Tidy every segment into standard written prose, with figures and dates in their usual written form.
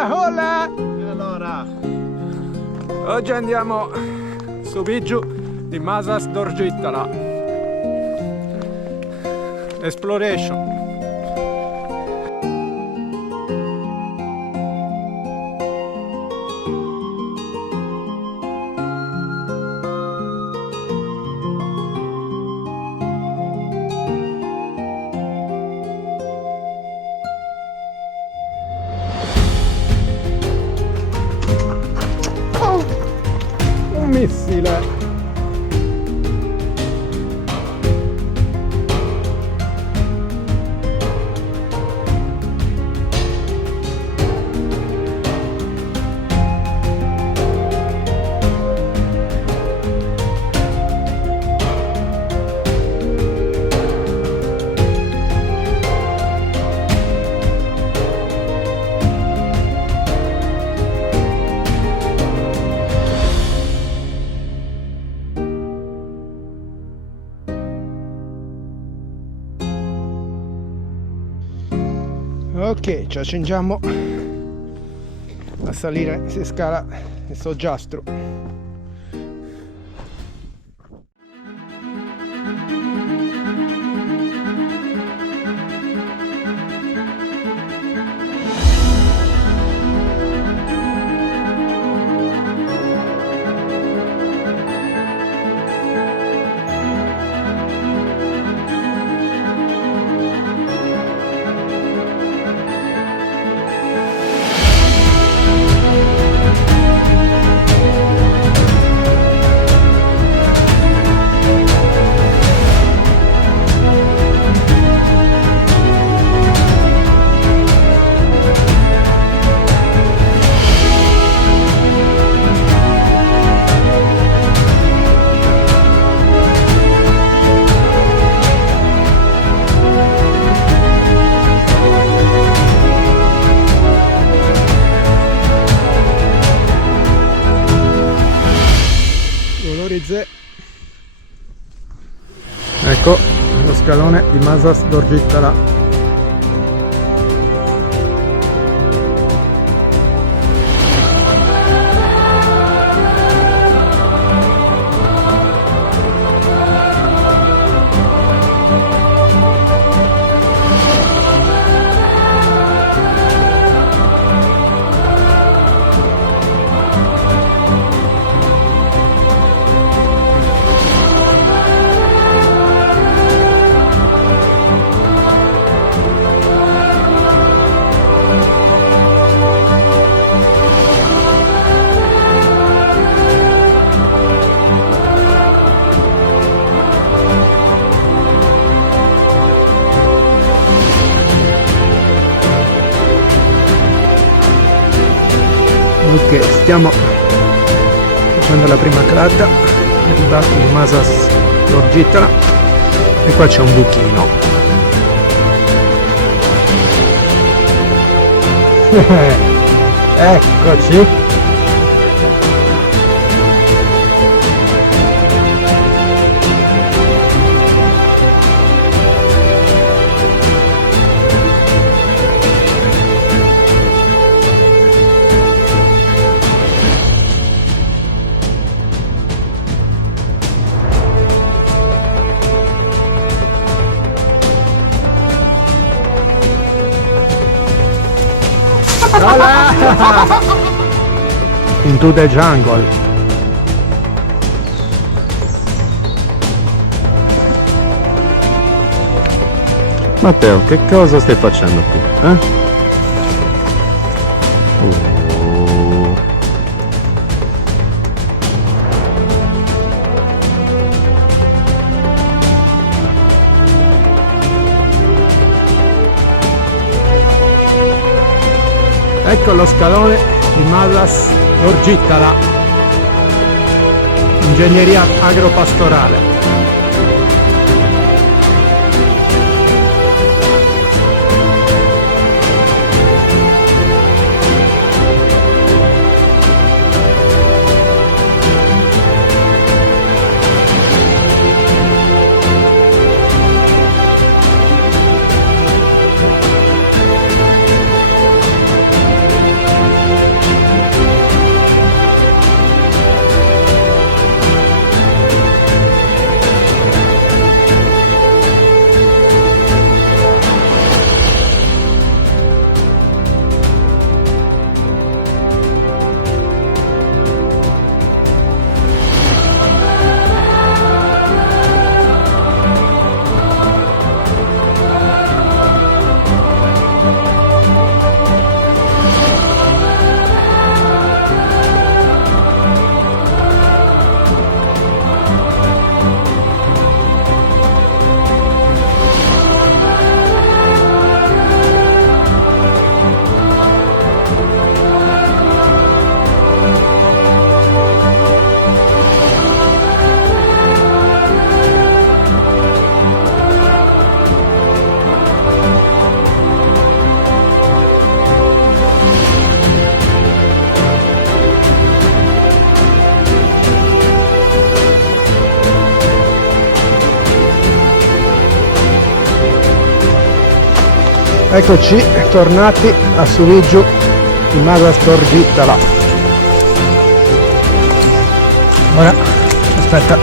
Hola, hola! E allora? Oggi andiamo su Bigiu di Masas d'Orgittala. Exploration. Un missile. Ok, ci accingiamo a salire, si scala il Soggiastro. Ecco lo scalone di Masas d'Orgittala. Ok, stiamo facendo la prima crata, arrivato di Masas d'Orgittala e qua c'è un buchino. Eccoci. Into the jungle. Matteo, che cosa stai facendo qui? Ecco lo scalone di Masas d'Orgittala, ingegneria agropastorale. Eccoci tornati a Suvigiu di Masa Storgitala. Ora aspetta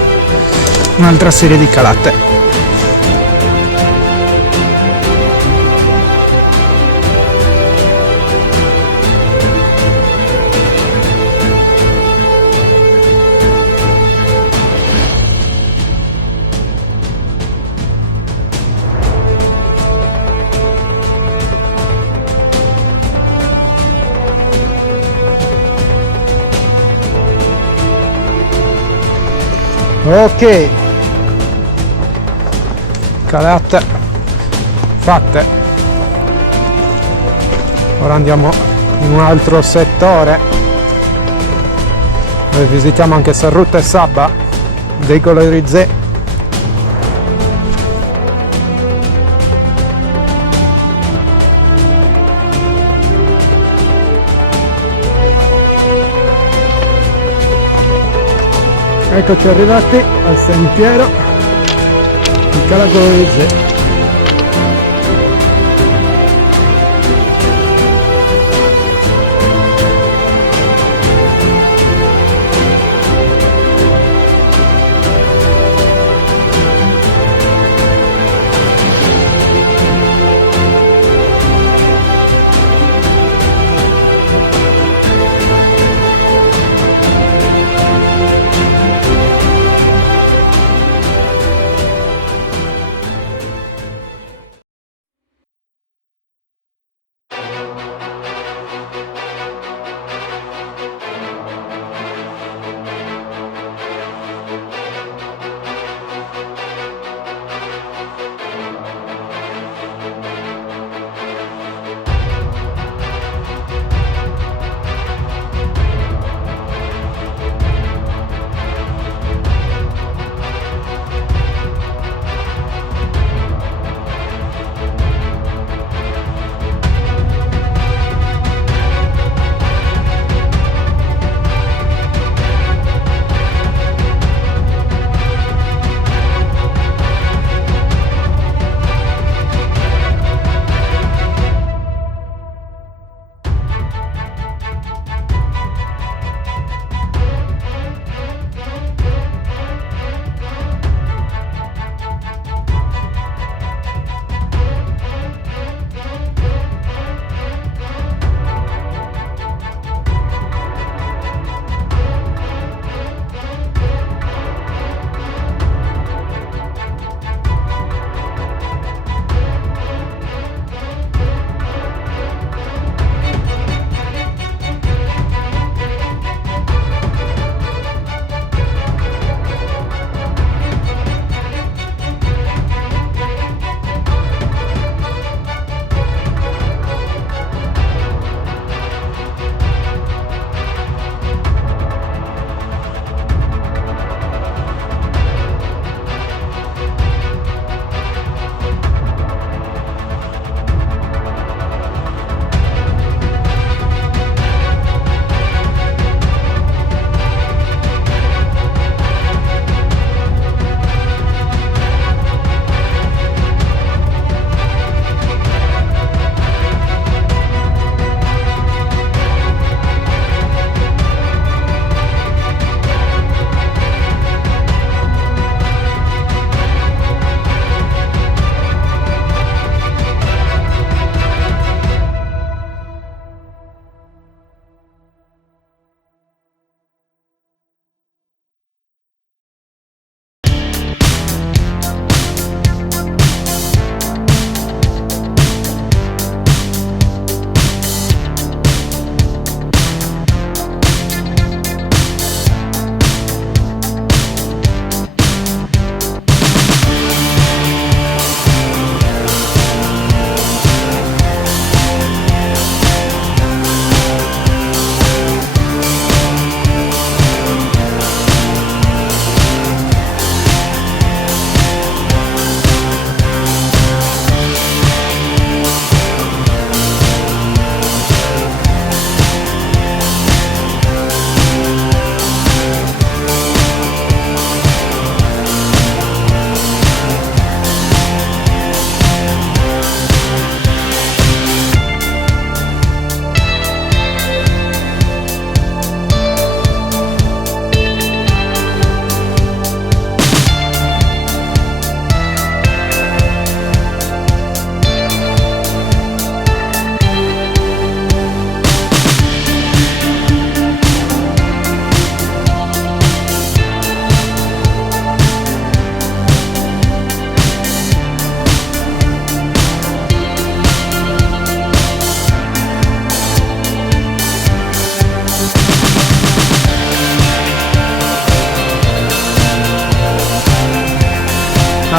un'altra serie di calate. Ok, calate fatte. Ora andiamo in un altro settore dove visitiamo anche Sarrutta e Sabba dei Golorizze. Eccoci arrivati al sentiero di Calagolorizze.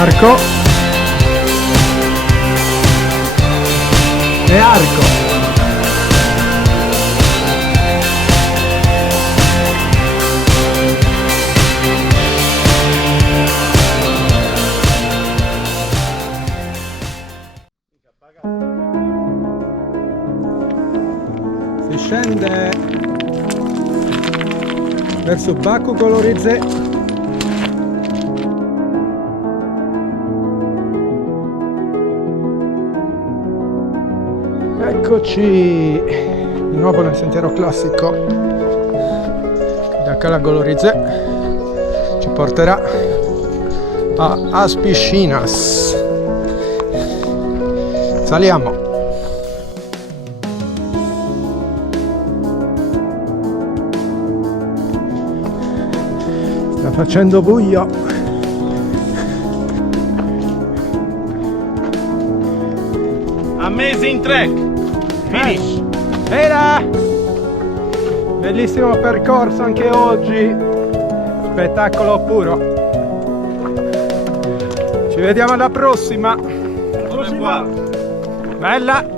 Arco e arco. Si scende verso Baku Goloridze. Eccoci di nuovo nel sentiero classico da Cala Goloridze, ci porterà a Aspiscinas. Saliamo. Sta facendo buio. Amazing track! Finish! Era bellissimo percorso anche oggi, spettacolo puro. Ci vediamo alla prossima. Au revoir! Bella.